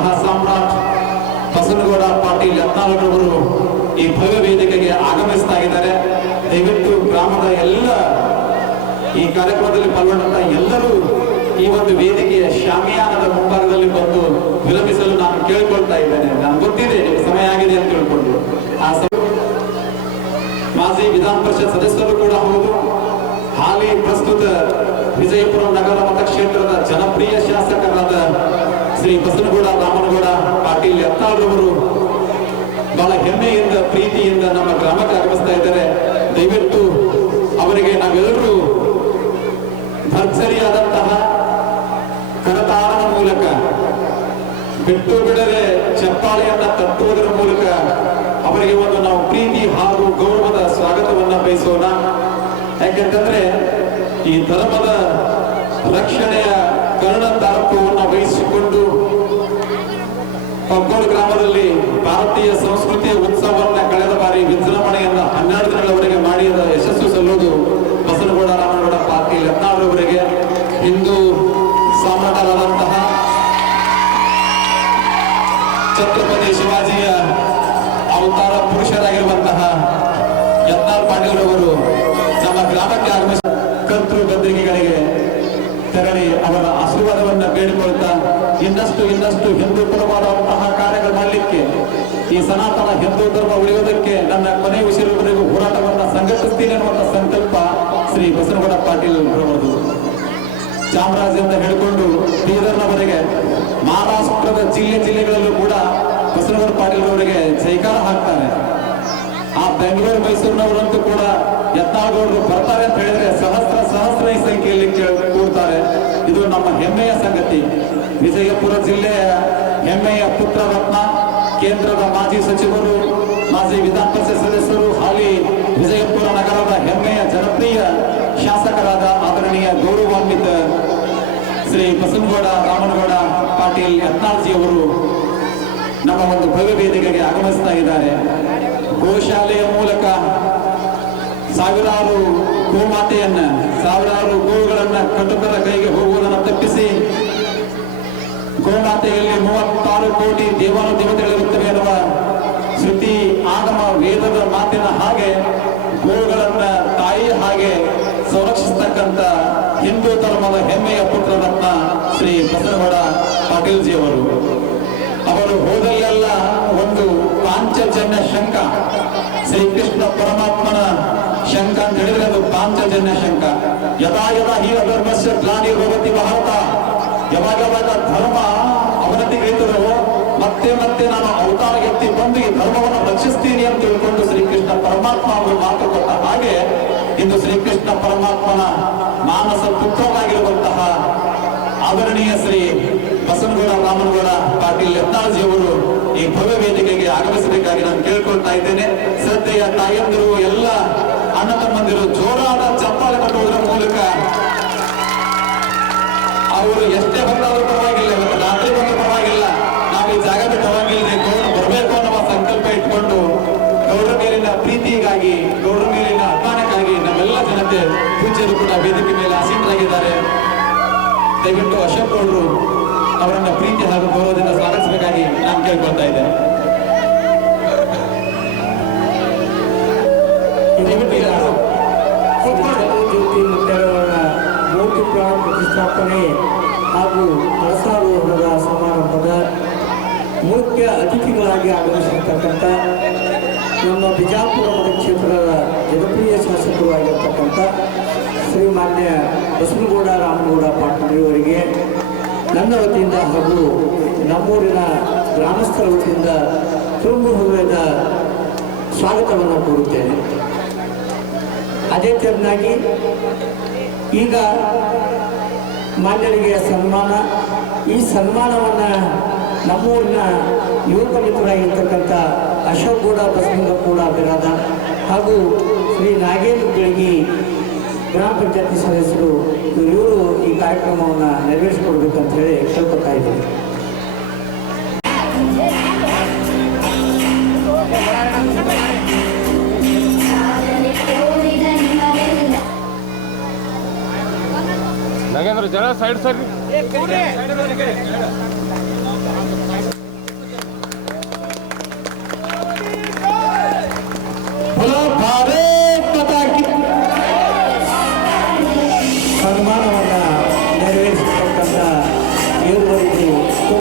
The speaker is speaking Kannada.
ಶ್ರೀಮಂತಹ ಸಾಮ್ರಾಟ್ ಬಸನಗೌಡ ಪಾಟೀಲ್ ಯತ್ನಾಳರವರು ಈ ಭವ್ಯ ವೇದಿಕೆಗೆ ಆಗಮಿಸ್ತಾ ಇದ್ದಾರೆ. ದಯವಿಟ್ಟು ಗ್ರಾಮದ ಎಲ್ಲ ಈ ಕಾರ್ಯಕ್ರಮದಲ್ಲಿ ಪಾಲ್ಗೊಂಡಂತ ಎಲ್ಲರೂ ಈ ಒಂದು ವೇದಿಕೆಯ ಶಾಮಿಯಾನದ ಮುಂಭಾಗದಲ್ಲಿ ಬಂದು ವಿಲಂಬಿಸಲು ನಾನು ಕೇಳಿಕೊಳ್ತಾ ಇದ್ದೇನೆ. ನಾನು ಗೊತ್ತಿದೆ ನಿಮಗೆ ಸಮಯ ಆಗಿದೆ ಅಂತ ತಿಳ್ಕೊಂಡು. ಮಾಜಿ ವಿಧಾನ ಪರಿಷತ್ ಸದಸ್ಯರು ಕೂಡ ಹೌದು, ಹಾಲಿ ಪ್ರಸ್ತುತ ವಿಜಯಪುರ ನಗರ ಮತಕ್ಷೇತ್ರದ ಜನಪ್ರಿಯ ಶಾಸಕರಾದ ಶ್ರೀ ಬಸನಗೌಡ ರಾಮನಗೌಡ ಪಾಟೀಲ್ ಯತ್ನಾಳರವರು ಬಹಳ ಹೆಮ್ಮೆಯಿಂದ ಪ್ರೀತಿಯಿಂದ ನಮ್ಮ ಗ್ರಾಮಕ್ಕೆ ಆಗಮಿಸ್ತಾ ಇದ್ದಾರೆ. ದಯವಿಟ್ಟು ಅವರಿಗೆ ನಾವೆಲ್ಲರೂ ಭರ್ಜರಿಯಾದಂತಹ ಕರತಾಳದ ಮೂಲಕ ಬಿಟ್ಟು ಬಿಡದೆ ಚಪ್ಪಾಳೆಯನ್ನ ತಟ್ಟುವುದರ ಮೂಲಕ ಅವರಿಗೆ ಒಂದು ನಾವು ಪ್ರೀತಿ ಹಾಗೂ ಗೌರವದ ಸ್ವಾಗತವನ್ನ ಬಯಸೋಣ. ಯಾಕೆಂತಂದ್ರೆ ಈ ಧರ್ಮದ ರಕ್ಷಣೆಯ ಕರ್ಣದಾರ್ಪವನ್ನು ವಹಿಸಿಕೊಂಡು ಪಗ್ಗೋಡು ಗ್ರಾಮದಲ್ಲಿ ಭಾರತೀಯ ಸಂಸ್ಕೃತಿಯ ಉತ್ಸವವನ್ನ ಕಳೆದ ಬಾರಿ ವಿಜೃಂಭಣೆಯನ್ನ 12 ದಿನಗಳವರೆಗೆ ಮಾಡಿದ ಯಶಸ್ಸು ಸಲ್ಲುವುದು ಬಸನಗೌಡ ರಾಮನಗೌಡ ಪಾಟೀಲ್ ಯತ್ನಾಳರವರಿಗೆ. ಹಿಂದೂ ಸಾಮ್ರಾಟರಾದಂತಹ ಛತ್ರಪತಿ ಶಿವಾಜಿಯ ಅವತಾರ ಪುರುಷರಾಗಿರುವಂತಹ ಯತ್ನಾಳ್ ಪಾಟೀಲ್ರವರು ನಮ್ಮ ಗ್ರಾಮಕ್ಕೆ ಆಗಮಿಸಿ ಕರ್ತೃ ಗದ್ರಿಗೆಗಳಿಗೆ ತೆರಳಿ ಅವರ ಆಶೀರ್ವಾದವನ್ನ ಬೇಡಿಕೊಳ್ತಾ ಇನ್ನಷ್ಟು ಹಿಂದೂ ಪರವಾದಂತಹ ಕಾರ್ಯಗಳು ಮಾಡಲಿಕ್ಕೆ, ಈ ಸನಾತನ ಹಿಂದೂ ಧರ್ಮ ಉಳಿಯುವುದಕ್ಕೆ ನನ್ನ ಕೊನೆ ಉಸಿರುವರೆಗೂ ಹೋರಾಟವನ್ನ ಸಂಘಟಿಸ್ತೀನಿ ಅನ್ನುವಂಥ ಸಂಕಲ್ಪ ಶ್ರೀ ಬಸನಗೌಡ ಪಾಟೀಲ್ ರವರು. ಚಾಮರಾಜದಿಂದ ಹೇಳಿಕೊಂಡು ಬೀದರ್ನವರೆಗೆ ಮಹಾರಾಷ್ಟ್ರದ ಜಿಲ್ಲೆಗಳಲ್ಲೂ ಕೂಡ ಬಸನಗೌಡ ಪಾಟೀಲ್ ಅವರಿಗೆ ಜೈಕಾರ ಹಾಕ್ತಾರೆ. ಆ ಬೆಂಗಳೂರು ಮೈಸೂರಿನವರಂತೂ ಕೂಡ ಯತ್ನಾಳಗೌಡರು ಬರ್ತಾರೆ ಅಂತ ಹೇಳಿದ್ರೆ ಸಹಸ್ರ ಈ ಸಂಖ್ಯೆಯಲ್ಲಿ ಕೂಡ್ತಾರೆ. ಇದು ನಮ್ಮ ಹೆಮ್ಮೆಯ ಸಂಗತಿ. ವಿಜಯಪುರ ಜಿಲ್ಲೆಯ ಹೆಮ್ಮೆಯ ಪುತ್ರ ರತ್ನ, ಕೇಂದ್ರದ ಮಾಜಿ ಸಚಿವರು, ಮಾಜಿ ವಿಧಾನ ಪರಿಷತ್ ಸದಸ್ಯರು, ಹಾಲಿ ವಿಜಯಪುರ ನಗರದ ಹೆಮ್ಮೆಯ ಜನಪ್ರಿಯ ಶಾಸಕರಾದ ಆದರಣೀಯ ಗೌರವಾನ್ವಿತ ಶ್ರೀ ಬಸನಗೌಡ ರಾಮನಗೌಡ ಪಾಟೀಲ್ ಯತ್ನಾಳ್ಜಿ ಅವರು ನಮ್ಮ ಒಂದು ಭವ್ಯ ವೇದಿಕೆಗೆ ಆಗಮಿಸ್ತಾ ಇದ್ದಾರೆ. ಗೋಶಾಲೆಯ ಮೂಲಕ ಸಾವಿರಾರು ಗೋಮಾತೆಯನ್ನ, ಸಾವಿರಾರು ಗೋವುಗಳನ್ನ ಕಟುಕರ ಕೈಗೆ ಹೋಗುವುದನ್ನು ತಪ್ಪಿಸಿ ಗೋಮಾತೆಯಲ್ಲಿ 36 ಕೋಟಿ ದೇವಾನುದೇವತೆಗಳಿರುತ್ತವೆ ಎನ್ನುವ ಶ್ರುತಿ ಆಗಮ ವೇದದ ಮಾತಿನ ಹಾಗೆ ಗೋವುಗಳನ್ನ ತಾಯಿ ಹಾಗೆ ಸಂರಕ್ಷಿಸತಕ್ಕಂಥ ಹಿಂದೂ ಧರ್ಮದ ಹೆಮ್ಮೆಯ ಪುತ್ರರತ್ನ ಶ್ರೀ ಬಸನಗೌಡ ಪಾಟೀಲ್ಜಿ ಅವರು ಹೋದಲ್ಲೆಲ್ಲ ಒಂದು ಪಾಂಚಜನ್ಯ ಶಂಕ, ಶ್ರೀಕೃಷ್ಣ ಪರಮಾತ್ಮನ ಶಂಕ ಅಂತ ಹೇಳಿದ್ರೆ ಅದು ಪಾಂಚಜನ್ಯ ಶಂಕ. ಯದಾ ಹಿ ಅಧರ್ಮಸ್ಯ ಗ್ಲಾನಿರ್ಭವತಿ ಭಾರತ, ಯಾವಾಗ ಧರ್ಮ ಅವನತಿಗಳಿದ್ದರೋ ಮತ್ತೆ ನಾನು ಅವತಾರ ಎತ್ತಿ ಬಂದು ಈ ಧರ್ಮವನ್ನು ರಕ್ಷಿಸ್ತೀನಿ ಅಂತ ತಿಳ್ಕೊಂಡು ಶ್ರೀಕೃಷ್ಣ ಪರಮಾತ್ಮ ಅವರು ಮಾತು ಕೊಟ್ಟ ಹಾಗೆ ಇಂದು ಶ್ರೀಕೃಷ್ಣ ಪರಮಾತ್ಮನ ಮಾನಸ ಪುತ್ರರಾಗಿರುವಂತಹ ಆದರಣೀಯ ಶ್ರೀ ಬಸನಗೌಡ ರಾಮನಗೌಡ ಪಾಟೀಲ್ ಯತ್ನಾಳ್ಜಿ ಅವರು ಈ ಭವ್ಯ ವೇದಿಕೆಗೆ ಆಗಮಿಸಬೇಕಾಗಿ ನಾನು ಕೇಳ್ಕೊಳ್ತಾ ಇದ್ದೇನೆ. ಶ್ರದ್ಧೆಯ ತಾಯಂದಿರು, ಎಲ್ಲ ಅಣ್ಣ ತಮ್ಮಂದಿರು ಜೋರಾದ ಚಪ್ಪಾಳೆ ಕಟ್ಟುವುದರ ಮೂಲಕ ಅವರು ಎಷ್ಟೇ ಹೊತ್ತಾದರೂ ಪರವಾಗಿಲ್ಲ, ರಾತ್ರಿ ಬಂದರೂ ಪರವಾಗಿಲ್ಲ, ನಾವು ಈ ಜಾಗ ಬಿಟ್ಟು ಹೋಗಿಲ್ಲದೆ ಗೌಡ ಬರಬೇಕು ಅನ್ನುವ ಸಂಕಲ್ಪ ಇಟ್ಕೊಂಡು ಗೌಡರ ಮೇಲಿನ ಪ್ರೀತಿಗಾಗಿ, ಗೌಡರ ಮೇಲಿನ ಅಭಿಮಾನಕ್ಕಾಗಿ ನಮ್ಮೆಲ್ಲ ಜನತೆ ಪೂಜ್ಯರು ಕೂಡ ವೇದಿಕೆ ಮೇಲೆ ಆಸೀನರಾಗಿದ್ದಾರೆ. ದಯವಿಟ್ಟು ಅಶೋಕ್ ಗೌಡರು ಅವರನ್ನ ಪ್ರೀತಿ ಹಾಗೂ ಗೌರವದಿಂದ ಸ್ವಾಗತಿಸಬೇಕಾಗಿ ನಾನು ಕೇಳ್ಕೊಳ್ತಾ ಇದ್ದೇನೆ. ಮೂರ್ತಿ ಪ್ರಾಣ ಪ್ರತಿಷ್ಠಾಪನೆ ಹಾಗೂ ಕಳಸಾರೋಹಣದ ಸಮಾರಂಭದ ಮುಖ್ಯ ಅತಿಥಿಗಳಾಗಿ ಆಗಮಿಸಿರ್ತಕ್ಕಂಥ ನಮ್ಮ ಬಿಜಾಪುರ ಮತಕ್ಷೇತ್ರದ ಜನಪ್ರಿಯ ಶಾಸಕರು ಆಗಿರ್ತಕ್ಕಂಥ ಶ್ರೀಮಾನ್ಯ ಬಸನಗೌಡ ರಾಮನಗೌಡ ಪಾಟೀಲ್ರವರಿಗೆ ನನ್ನ ವತಿಯಿಂದ ಹಾಗೂ ನಮ್ಮೂರಿನ ಗ್ರಾಮಸ್ಥರ ವತಿಯಿಂದ ತುಂಬು ಹೃದಯದ ಸ್ವಾಗತವನ್ನು ಕೋರುತ್ತೇನೆ. ಅದೇ ತೆರನಾಗಿ ಈಗ ಮಾನ್ಯರಿಗೆ ಸನ್ಮಾನ, ಈ ಸನ್ಮಾನವನ್ನು ನಮ್ಮೂರಿನ ಯುವಕ ಮಿತ್ರರಾಗಿರ್ತಕ್ಕಂಥ ಅಶೋಕ್ ಗೌಡ ಬಸನಗೌಡ ಬಿರಾದ ಹಾಗೂ ಶ್ರೀ ನಾಗೇಂದ್ರ ಗಿಳಗಿ ಗ್ರಾಮ ಪಂಚಾಯತಿ ಸದಸ್ಯರು ಇವರು ಈ ಕಾರ್ಯಕ್ರಮವನ್ನು ನೆರವೇರಿಸಿಕೊಡ್ಬೇಕಂತ ಹೇಳಿ ಕೇಳ್ಕೊತಾ ಇದ್ದೀವಿ. ನಾಗೇಂದ್ರ ಜನ ಸೈಡ್ ಸರಿ